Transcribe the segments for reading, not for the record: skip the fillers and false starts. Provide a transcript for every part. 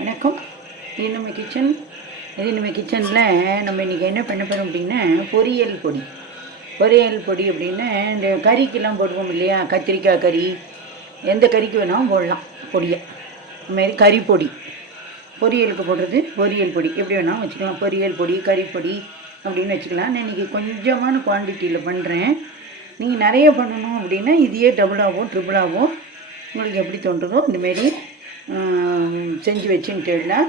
வணக்கம். இது நம்ம கிச்சனில் நம்ம இன்றைக்கி என்ன பண்ண போகிறோம் அப்படின்னா பொரியல் பொடி அப்படின்னா இந்த கறிக்கெல்லாம் போடுவோம் இல்லையா, கத்திரிக்காய் கறி, எந்த கறிக்கு வேணாலும் போடலாம் பொடியை. இதுமாரி கறி பொடி, பொரியலுக்கு போடுறது பொரியல் பொடி எப்படி வேணாலும் வச்சுக்கலாம். பொரியல் பொடி, கறிப்பொடி அப்படின்னு வச்சுக்கலாம். நான் இன்றைக்கி கொஞ்சமான குவான்டிட்டியில் பண்ணுறேன். நீங்கள் நிறைய பண்ணணும் அப்படின்னா இதையே டபுளாகவும் ட்ரிபிளாகவும் உங்களுக்கு எப்படி தோன்றுதோ இந்தமாரி செஞ்சு வச்சுன்ட்டுலாம்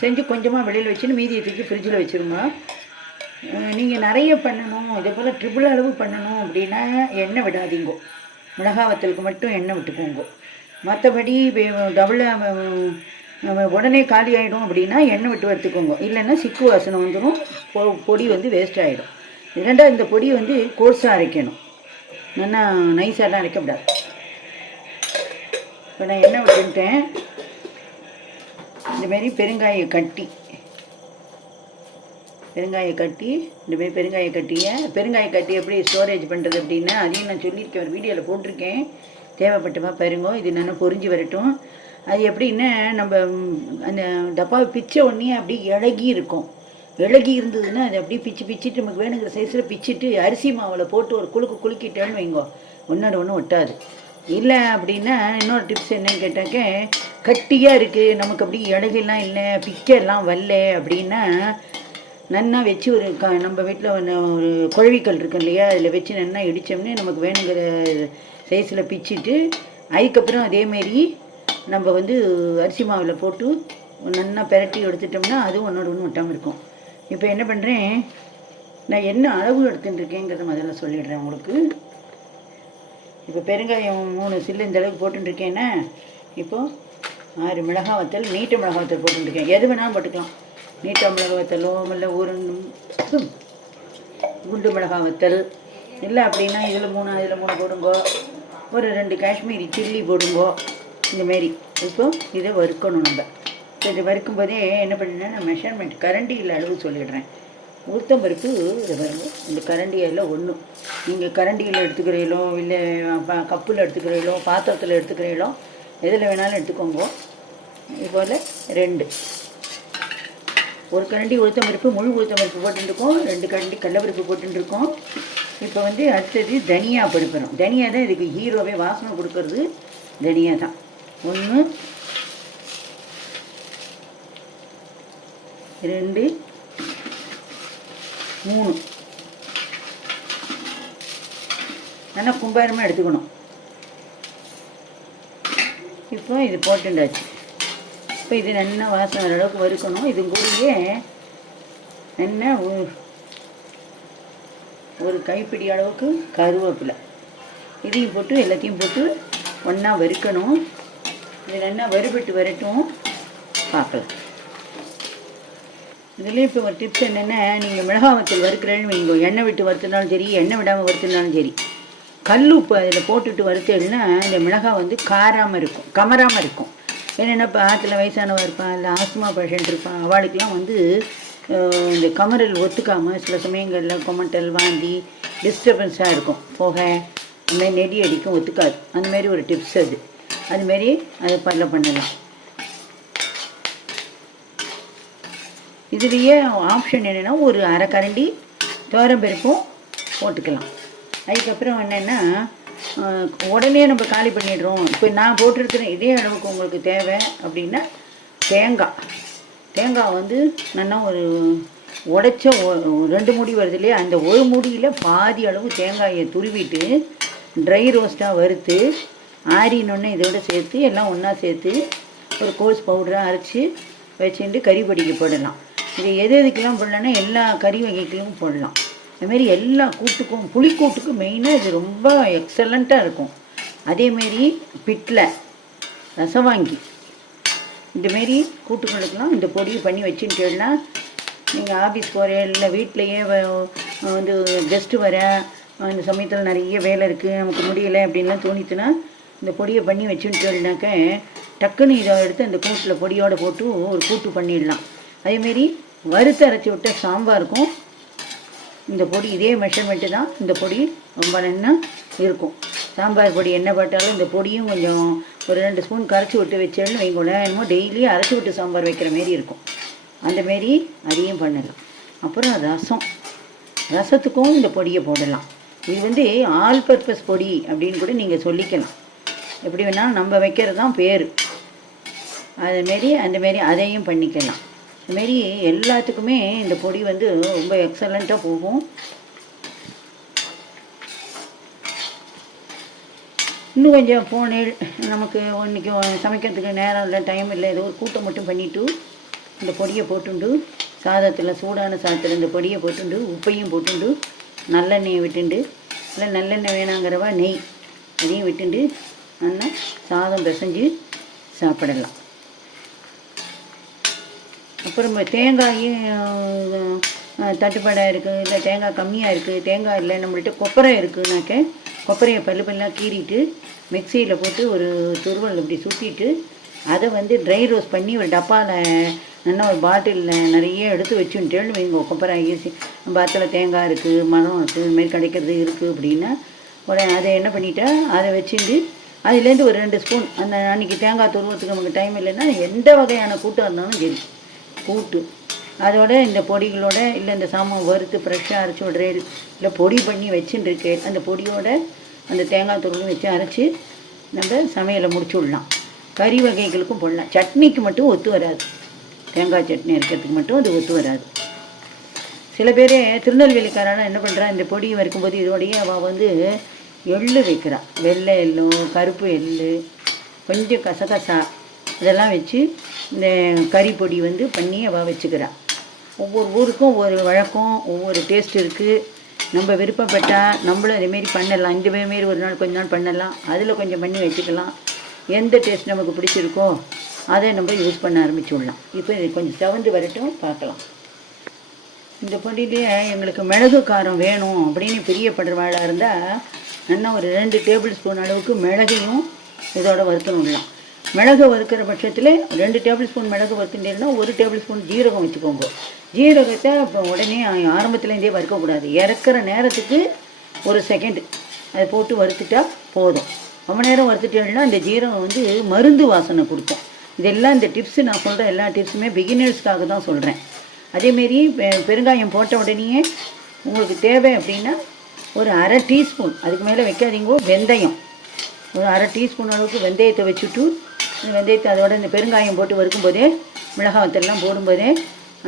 செஞ்சு கொஞ்சமாக வெளியில் வச்சுன்னு மீதியை தூக்கி ஃப்ரிட்ஜில் வச்சுருங்க. நீங்கள் நிறைய பண்ணணும், இதே போல் ட்ரிபிள் அளவு பண்ணணும் அப்படின்னா எண்ணெய் விடாதீங்கோ. மிளகாய் வத்தலுக்கு மட்டும் எண்ணெய் விட்டுக்கோங்க. மற்றபடி உடனே காலி ஆகிடும் அப்படின்னா எண்ணெய் விட்டு வறுத்துக்கோங்க. இல்லைன்னா சிக்கு வாசனை வந்துடும், பொடி வந்து வேஸ்ட் ஆகிடும். இரண்டாவது இந்த பொடியை வந்து கோர்ஸாக அரைக்கணும், நல்லா நைஸாலாம் அரைக்கப்படாது. இப்போ நான் எண்ணெய் விட்டுட்டேன். இந்தமாரி பெருங்காயை கட்டி இந்தமாரி பெருங்காய கட்டி எப்படி ஸ்டோரேஜ் பண்ணுறது அப்படின்னா அதையும் நான் சொல்லியிருக்கேன், ஒரு வீடியோவில் போட்டிருக்கேன். தேவைப்பட்டுமா பாருங்க. இது நல்லா பொரிஞ்சு வரட்டும். அது எப்படின்னா நம்ம அந்த டப்பாவை பிச்சை உடனே அப்படியே இழகி இருந்ததுன்னா அது அப்படியே பிச்சுட்டு நமக்கு வேணுங்கிற சைஸில் பிச்சுட்டு அரிசி மாவில் போட்டு ஒரு குலுக்கிட்டேன்னு வைங்கோ, ஒன்றோட ஒன்று ஒட்டாது. இல்லை அப்படின்னா இன்னொரு டிப்ஸ் என்னன்னு கேட்டாக்க, கட்டியாக இருக்குது நமக்கு அப்படி இலகெல்லாம் இல்லை, பிக்கெல்லாம் வரல அப்படின்னா நன்னா வச்சு ஒரு நம்ம வீட்டில் ஒரு குழவிக்கல் இருக்கு இல்லையா, அதில் வச்சு நன்னா இடித்தோம்னே நமக்கு வேணுங்கிற சைஸில் பிச்சுட்டு அதுக்கப்புறம் அதேமாரி நம்ம வந்து அரிசி மாவில் போட்டு நன்னா பெரட்டி எடுத்துட்டோம்னா அதுவும் ஒன்றோட ஒன்று ஒட்டாமல் இருக்கும். இப்போ என்ன பண்ணுறேன், நான் என்ன அளவு எடுத்துட்டுருக்கேங்கிறத முதல்ல சொல்லிடுறேன் உங்களுக்கு. இப்போ பெருங்காயம் 3 சில்லு இந்த அளவுக்கு போட்டுருக்கேன்னா, இப்போது 6 மிளகாய் வத்தல், நீட்ட மிளகாய் வத்தல் போட்டுருக்கேன். எது வேணாலும் போட்டுக்கலாம். நீட்ட மிளகாய் வத்தலோ இல்லை ஒரு குண்டு மிளகாய் வத்தல் இல்லை அப்படின்னா இதில் 3 போடுங்கோ. ஒரு 2 காஷ்மீரி சில்லி போடுங்கோ. இந்தமாரி இப்போ இதை வறுக்கணும். நம்ம இதை வறுக்கும் போதே என்ன பண்ணுன்னா, நான் மெஷர்மெண்ட் கரண்டியில் அளவு சொல்லிடுறேன். உளுத்தம்பருப்பு இதை பாருங்க, இந்த கரண்டியில் 1, நீங்கள் கரண்டியில் எடுத்துக்கிறீங்களோ இல்லை கப்பில் எடுத்துக்கிறீங்களோ பாத்திரத்தில் எடுத்துக்கிறீங்களோ எதில் வேணாலும் எடுத்துக்கோங்க. இதுபோல் 2, ஒரு கரண்டி உளுத்தம்பருப்பு, முழு உளுத்தம்பருப்பு போட்டுருக்கோம், 2 கரண்டி கடலைப்பருப்பு போட்டுருக்கோம். இப்போ வந்து அடுத்தது தனியா படுக்கணும். தனியா தான் இதுக்கு ஹீரோவே, வாசனை கொடுக்கறது தனியா தான். 1 2 3 நல்லா கும்பாரமாக எடுத்துக்கணும். இப்போ இது போட்டுண்டாச்சு. இப்போ இது நல்லா வாசனை வர அளவுக்கு வறுக்கணும். இது கூடயே நல்லா ஒரு கைப்பிடி அளவுக்கு கருவேப்பிலை இதையும் போட்டு எல்லாத்தையும் போட்டு ஒன்றா வறுக்கணும். இது நல்லா வறுபட்டு வரட்டும், பார்க்கலாம். இதுலேயே இப்போ ஒரு டிப்ஸ் என்னென்னா, நீங்கள் மிளகாய் வத்தல் வறுக்கிறேன்னு வைங்க, எண்ணெய் விட்டு வறுத்துனாலும் சரி, எண்ணெய் விடாமல் வறுத்துனாலும் சரி, கல் உப்பு அதில் போட்டுட்டு வறுத்தேன்னா இந்த மிளகாய் வந்து கமராமல் இருக்கும். ஏன்னா இப்போ ஆற்றுல வயசானவா இருப்பான், இல்லை ஆஸ்மா பேஷண்ட் இருப்பான், அவளுக்கெல்லாம் வந்து இந்த கமரல் ஒத்துக்காமல் சில சமயங்களில் கொமட்டல், வாந்தி, டிஸ்டர்பன்ஸாக இருக்கும், புகை, அந்தமாதிரி நெடி அடிக்கும், ஒத்துக்காது. அந்தமாரி ஒரு டிப்ஸ் அதுமாரி அதை பண்ணலாம். இதுலேயே ஆப்ஷன் என்னென்னா, ஒரு அரை கரண்டி துவரம்பருப்பும் போட்டுக்கலாம். அதுக்கப்புறம் என்னென்னா, உடனே நம்ம காலி பண்ணிடுறோம். இப்போ நான் போட்டிருக்கிறேன் இதே அளவுக்கு உங்களுக்கு தேவை அப்படின்னா தேங்காய் வந்து நல்லா ஒரு உடைச்ச 2 மூடி வருது இல்லையா, அந்த ஒரு மூடியில் பாதி அளவு தேங்காயை துருவிட்டு ட்ரை ரோஸ்ட்டாக வறுத்து ஆறினொன்னே இதோட சேர்த்து எல்லாம் ஒன்றா சேர்த்து ஒரு கோர்ஸ் பவுடராக அரைச்சி வச்சுட்டு கறி பொடிக்கு போடலாம். இது எதுக்கெல்லாம் போடலான்னா எல்லா கறி வகைகளும் போடலாம். அதுமாரி எல்லா கூட்டுக்கும், புளிக்கூட்டுக்கும் மெயினாக இது ரொம்ப எக்ஸலண்ட்டாக இருக்கும். அதேமாரி பிட்டில், ரசவாங்கி, இந்தமாரி கூட்டுகளுக்கெல்லாம் இந்த பொடியை பண்ணி வச்சுட்டேன்னா, நீங்கள் ஆஃபீஸ் போகிற இல்லை வீட்டிலையே வந்து கெஸ்ட்டு வர அந்த சமயத்தில் நிறைய வேலை இருக்குது, நமக்கு முடியலை அப்படின்லாம் தோணித்துன்னா இந்த பொடியை பண்ணி வச்சுட்டேன்னாக்க டக்குன்னு இதை எடுத்து அந்த கூட்டில் பொடியோடு போட்டு ஒரு கூட்டு பண்ணிடலாம். அதேமாரி வறுத்து அரைச்சி விட்ட சாம்பாருக்கும் இந்த பொடி இதே மெஷர்மெண்ட்டு தான். இந்த பொடி ரொம்ப நல்லா இருக்கும். சாம்பார் பொடி என்ன போட்டாலும் இந்த பொடியும் கொஞ்சம் ஒரு 2 ஸ்பூன் கரைச்சி விட்டு வச்சேன்னு வைங்களேன், என்னமோ டெய்லி அரைச்சி விட்டு சாம்பார் வைக்கிற மாரி இருக்கும். அந்தமாரி அதையும் பண்ணலாம். அப்புறம் ரசத்துக்கும் இந்த பொடியை போடலாம். இது ஆல் பர்பஸ் பொடி அப்படின்னு கூட நீங்கள் சொல்லிக்கலாம். எப்படி வேணாலும் நம்ம வைக்கிறது தான் பேர். அந்தமாரி அதையும் பண்ணிக்கலாம். இதுமாரி எல்லாத்துக்குமே இந்த பொடி ரொம்ப எக்ஸலண்ட்டாக போகும். இன்னும் கொஞ்சம் ஃபோனில் நமக்கு இன்றைக்கி சமைக்கிறதுக்கு நேரம் இல்லை, டைம் இல்லை, ஏதோ ஒரு கூட்டம் மட்டும் பண்ணிவிட்டு இந்த பொடியை போட்டுண்டு சாதத்தில், சூடான சாதத்தில் இந்த பொடியை போட்டுண்டு உப்பையும் போட்டுண்டு நல்லெண்ணெயை விட்டுண்டு, இல்லை நல்லெண்ணெய் வேணாங்கிறவா நெய் அதையும் விட்டுண்டு நல்லா சாதம் பிசைஞ்சு சாப்பிடலாம். அப்புறம் தேங்காயும் தட்டுப்பாடாக இருக்குது, இல்லை தேங்காய் கம்மியாக இருக்குது, தேங்காய் இல்லை நம்மள்கிட்ட கொப்பரை இருக்குதுனாக்க கொப்பரையை பல்லாக கீறிட்டு மிக்சியில் போட்டு ஒரு துருவல் இப்படி சுற்றிட்டு அதை ட்ரை ரோஸ்ட் பண்ணி ஒரு டப்பாவில் நல்லா ஒரு பாட்டிலில் நிறைய எடுத்து வச்சுட்டேன்னு வைங்க. கொப்பரை ஈஸி நம்ம ஆற்றுல தேங்காய் இருக்குது, மரம் இருக்குது, இதுமாரி கிடைக்கிறது இருக்குது அப்படின்னா அதை என்ன பண்ணிட்டா அதை வச்சுட்டு அதுலேருந்து ஒரு 2 ஸ்பூன் அந்த அன்றைக்கி தேங்காய் துருவத்துக்கு நமக்கு டைம் இல்லைன்னா எந்த வகையான கூட்டம் இருந்தாலும் சரி கூட்டு அதோட இந்த பொடிகளோட, இல்லை இந்த சாமான் வறுத்து ஃப்ரெஷ்ஷாக அரைச்சி விட்றேன், இல்லை பொடி பண்ணி வச்சுட்டுருக்கேன், அந்த பொடியோட அந்த தேங்காய் துருவலும் வச்சு அரைச்சி நம்ம சமையலை முடிச்சு விடலாம். கறி வகைகளுக்கும் போடலாம். சட்னிக்கு மட்டும் ஒத்து வராது. தேங்காய் சட்னி அரைக்கிறதுக்கு மட்டும் அது ஒத்து வராது. சில பேர் திருநெல்வேலிக்காரான என்ன பண்ணுறா, இந்த பொடி வறுக்கும்போது இதோடையே அவள் எள்ளு வைக்கிறா. வெள்ளை எள்ளு, கருப்பு எள்ளு, கொஞ்சம் கசகசா இதெல்லாம் வச்சு இந்த கறி பொடி பண்ணி அவள் வச்சுக்கிறா. ஒவ்வொரு ஊருக்கும் ஒவ்வொரு வழக்கம், ஒவ்வொரு டேஸ்ட் இருக்குது. நம்ம விருப்பப்பட்டால் நம்மளும் இதேமாரி பண்ணலாம். இந்தமாரி ஒரு நாள் கொஞ்ச நாள் பண்ணலாம், அதில் கொஞ்சம் பண்ணி வச்சுக்கலாம். எந்த டேஸ்ட் நமக்கு பிடிச்சிருக்கோ அதை நம்ம யூஸ் பண்ண ஆரம்பிச்சுடலாம். இப்போ இது கொஞ்சம் செவந்து வரட்டும், பார்க்கலாம். இந்த பொடியிலேயே எங்களுக்கு மிளகு காரம் வேணும் அப்படின்னு பிரியப்படுறவாளாக இருந்தால் நல்லா ஒரு 2 டேபிள் ஸ்பூன் அளவுக்கு மிளகையும் இதோட வறுக்கணும்லாம். மிளகு வறுக்கிற பட்சத்தில் 2 டேபிள் ஸ்பூன் மிளகு வறுத்துட்டேன்னா 1 டேபிள் ஸ்பூன் ஜீரகம் வச்சுக்கோங்க. ஜீரகத்தை இப்போ உடனே ஆரம்பத்துலேருந்தே வறுக்கக்கூடாது. இறக்குற நேரத்துக்கு 1 செகண்ட் அதை போட்டு வறுத்துட்டா போதும். ரொம்ப நேரம் வறுத்துட்டேன்னா இந்த ஜீரகம் மருந்து வாசனை கொடுக்கும். இதெல்லாம் இந்த டிப்ஸு நான் சொல்கிற எல்லா டிப்ஸுமே பிகினர்ஸ்க்காக தான் சொல்கிறேன். அதேமாரி பெருங்காயம் போட்ட உடனேயே உங்களுக்கு தேவை அப்படின்னா ஒரு 1/2 டீஸ்பூன், அதுக்கு மேலே வைக்காதீங்கோ, வெந்தயம் ஒரு 1/2 டீஸ்பூன் அளவுக்கு வெந்தயத்தை வச்சுட்டு இந்த வெந்தயத்தை அதோட இந்த பெருங்காயம் போட்டு வறுக்கும்போதே மிளகாவத்தெல்லாம் போடும்போதே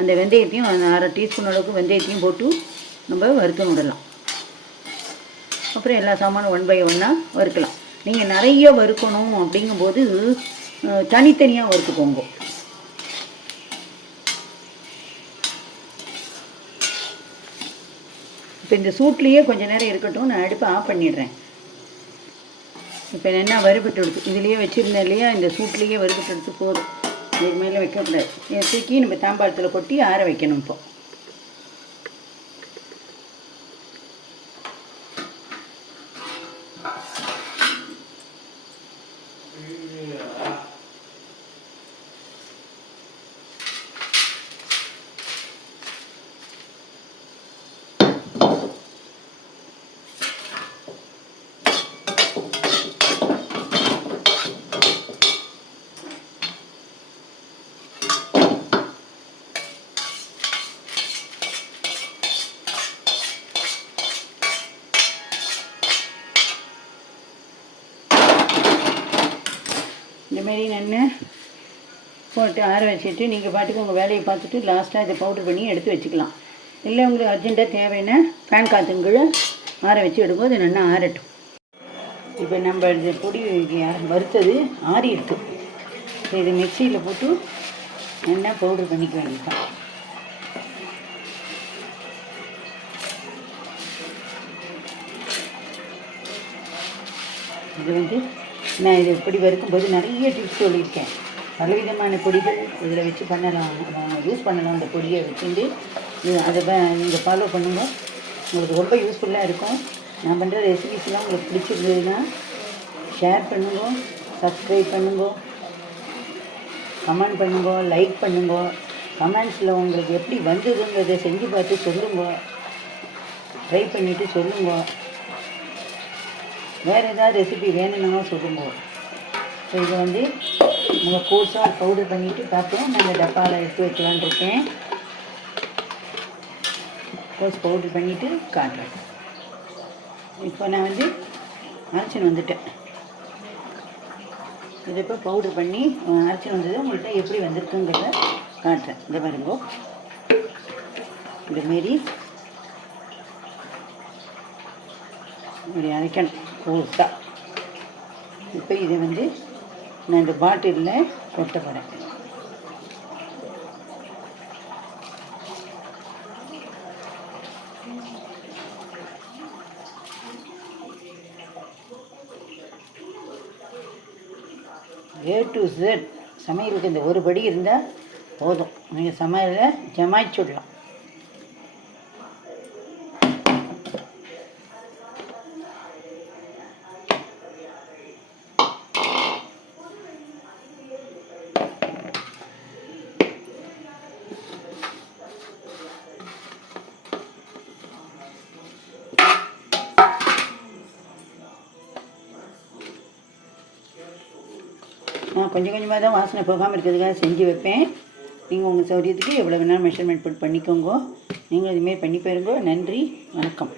அந்த வெந்தயத்தையும் அந்த 1/2 டீஸ்பூன் அளவுக்கு வெந்தயத்தையும் போட்டு நம்ம வறுக்க விடலாம். அப்புறம் எல்லா சாமானும் 1 பை 1 வறுக்கலாம். நீங்கள் நிறைய வறுக்கணும் அப்படிங்கும்போது தனித்தனியாக வறுத்துக்கோங்க. இப்போ இந்த சூட்லேயே கொஞ்சம் நேரம் இருக்கட்டும், நான் அடுப்பை ஆஃப் பண்ணிடுறேன். இப்போ என்ன வறுபட்டு எடுத்து இதுலேயே வச்சுருந்தேன் இல்லையா, இந்த சூட்லேயே வறுபட்டு எடுத்து போதும். இதுக்கு மேலே வைக்கக்கூடாது. இதை தூக்கி நம்ம தாம்பாளத்தில் கொட்டி ஆற வைக்கணும். இப்போ இந்தமாரி நான் போட்டு ஆற வச்சுட்டு நீங்கள் பாட்டுக்கு உங்கள் வேலையை பார்த்துட்டு லாஸ்ட்டாக இதை பவுட்ரு பண்ணி எடுத்து வச்சுக்கலாம். இல்லை உங்களுக்கு அர்ஜெண்ட்டாக தேவைன்னா ஃபேன் காற்றுங்கீழே ஆற வச்சு எடுக்கும், அது நல்லா ஆறட்டும். இப்போ நம்ம இந்த பொடி வறுத்தது ஆறி இருக்கு. இதை மிக்சியில் போட்டு நல்லா பவுட்ரு பண்ணிக்க வேண்டியதான். இது நான் இது இப்படி வறுக்கும்போது நிறைய டிப்ஸ் சொல்லியிருக்கேன். பலவிதமான பொடிகள் இதில் வச்சு பண்ணலாம், யூஸ் பண்ணலாம். அந்த பொடியை வச்சுட்டு அதை நீங்கள் ஃபாலோ பண்ணுங்க, உங்களுக்கு ரொம்ப யூஸ்ஃபுல்லாக இருக்கும். நான் பண்ணுற ரெசிபிஸ்லாம் உங்களுக்கு பிடிச்சிருந்ததுன்னா ஷேர் பண்ணுங்க, சப்ஸ்கிரைப் பண்ணுங்க, கமெண்ட் பண்ணுங்க, லைக் பண்ணுங்க. கமெண்ட்ஸில் உங்களுக்கு எப்படி வந்ததுங்கிறத செஞ்சு பார்த்து சொல்லுங்க, ட்ரை பண்ணிவிட்டு சொல்லுங்க. வேறு ஏதாவது ரெசிபி வேணும்னாலும் சொல்லுங்க. ஸோ இதை வந்து நம்ம கோர்ஸாக பவுடர் பண்ணிவிட்டு பார்ப்போம். நான் இந்த டப்பாவில் எடுத்து வைக்கலான்னு இருக்கேன். கோர்ஸ் பவுடர் பண்ணிவிட்டு காட்டுறேன். இப்போ நான் வந்து அரைச்சின்னு வந்துட்டேன். இதை இப்போ பவுடர் பண்ணி அரைச்சின்னு வந்தது உங்கள்கிட்ட எப்படி வந்திருக்குங்கிறத காட்டுறேன். இந்த பாருங்கோ, இந்தமாரி இப்படி அரைக்கணும் கோர்ஸாக. இப்போ இதை வந்து நான் இந்த பாட்டிலில் கொட்ட போகிறேன். A to Z சமையலுக்கு இந்த ஒரு படி இருந்தால் போதும். நீங்கள் சமையலில் ஜமாய்ச்சுடலாம். நான் கொஞ்சம் கொஞ்சமாக தான் வாசனை போகாமல் இருக்கிறதுக்காக செஞ்சு வைப்பேன். நீங்கள் உங்கள் சௌரியத்துக்கு எவ்வளோ வேணாலும் மெஷர்மெண்ட் போட்டு பண்ணிக்கோங்க. நீங்களும் இதுமாரி பண்ணி போயிருங்கோ. நன்றி, வணக்கம்.